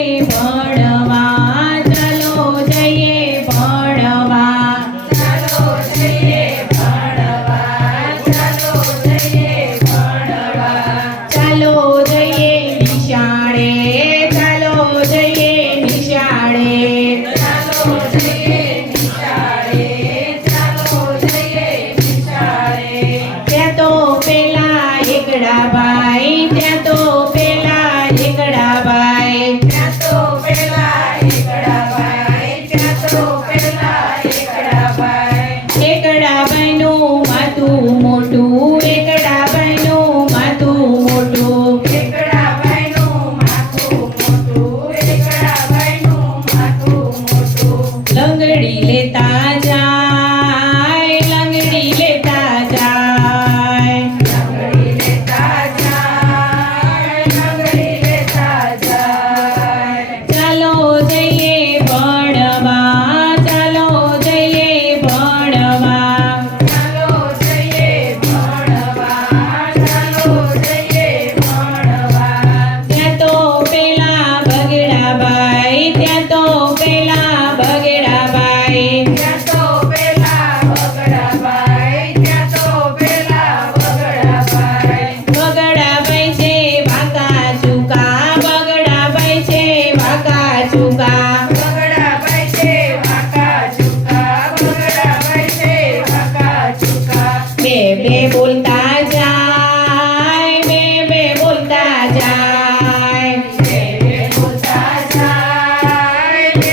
ભણવા ચાલો જઈએ ભણવા, ચાલો જઈએ ભણવા, ચાલો જઈએ ભણવા, ચાલો જઈએ નિશાળે, ચાલો જઈએ નિશાળે, ચાલો જઈએ નિશાળે, ચાલો જઈએ નિશાળે. ત્યાં તો પેલા એકડા ભાઈ, ત્યાં તો પેલા એકડા ભાઈ, ત્યાં તો પેલા એકડા ભાઈ, ત્યાં તો પેલા એકડા ભાઈ. એકડા ભાઈનું માથું મોટું, એકડા ભાઈનું માથું મોટું, એકડા ભાઈનું માથું મોટું, એકડા ભાઈનું માથું મોટું. લંગડી લેતા જાય, લંગડી લેતા જાય, લંગડી લેતા જાય, લંગડી લેતા જાય. ચાલો જઈએ ભણવા, ચાલો જઈએ ભણવા, ચાલો જઈએ ભણવા, ચાલો જઈએ ભણવા. ત્યાં તો પેલા બગડા ભાઈ, ત્યાં તો પેલા બગડા ભાઈ, ત્યાં તો પેલા બગડા ભાઈ, ત્યાં તો પેલા બગડા ભાઈ. બગડા ભાઈ છે વાંકા ચૂકા, બગડા ભાઈ છે વાંકા ચૂકા, બગડા ભાઈ છે વાંકા ચૂકા, બગડા ભાઈ છે વાંકા ચૂકા. બે બે બોલતા જાય, બે બોલતા જાય, બે બોલતા જાય, બે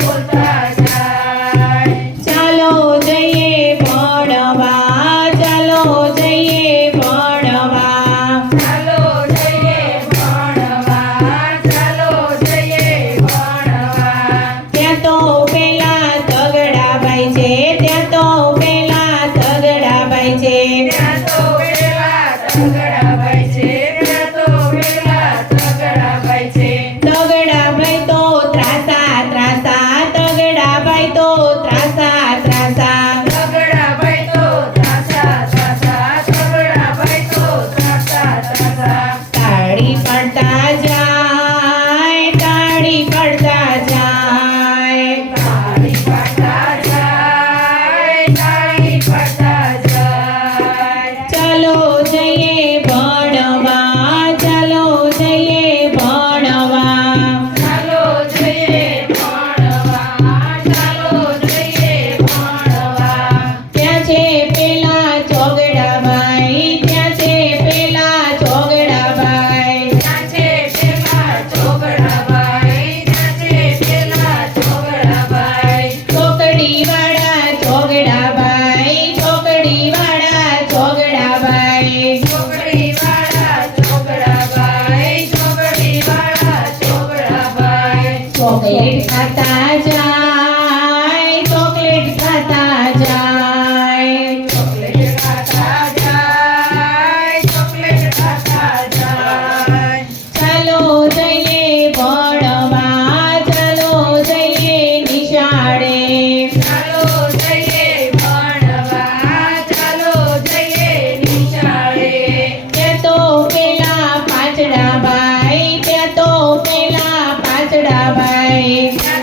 બોલતા જાય. ચાલો જઈએ ભણવા, ચાલો જઈએ ભણવા, ચાલો જઈએ ભણવા, ચાલો જઈએ ભણવા. ત્યાં તો પેલા તગડા ભાઈ છે, ત્યાં તો પેલા તગડા ભાઈ છે, ત્યાં તો પેલા તગડા ભાઈ છે, ત્યાં તો પેલા તગડા ભાઈ છે. તગડા ભાઈ તો ત્રાસા ત્રાસા, તગડા ભાઈ તો ત્રાસા ત્રાસા, તગડા ભાઈ તો ત્રાસા ત્રાસા, તગડા ભાઈ તો ત્રાસા ત્રાસા. તાળી પડતા જાય, તાળી પડતા જાય, તાળી પાડતા જાય, તાળી પાડતા જાય. ચાલો જઈએ ભણવા, ચાલો જઈએ ભણવા, ચાલો જઈએ ભણવા, ચાલો જઈએ ભણવા. ત્યાં છે પેલા ચોગડા ભાઈ, ત્યાં છે પેલા ચોગડા ભાઈ, ત્યાં છે પેલા ચોગડા ભાઈ, ત્યાં છે પેલા ચોગડા ભાઈ. ચોકડી વાળા ચોગડા ભાઈ, ચોકડી વાળા ચોગડા ભાઈ, ચોકડી વાળા ચોગડા ભાઈ, ચોકડી વાળા ચોગડા ભાઈ. ચોકલેટ ખાતા જાય, ચોકલેટ ખાતા જાય, ચોકલેટ ખાતા જાય, ચોકલેટ ખાતા જાય. ચાલો જઈએ ભણવા, ચાલો જઈએ નિશાળે, ચાલો જઈએ ભણવા, ચાલો જઈએ નિશાળે. ત્યાં તો પેલા પાંચડા ભાઈ, ત્યાં તો પેલા પાંચડા ભાઈ, ત્યાં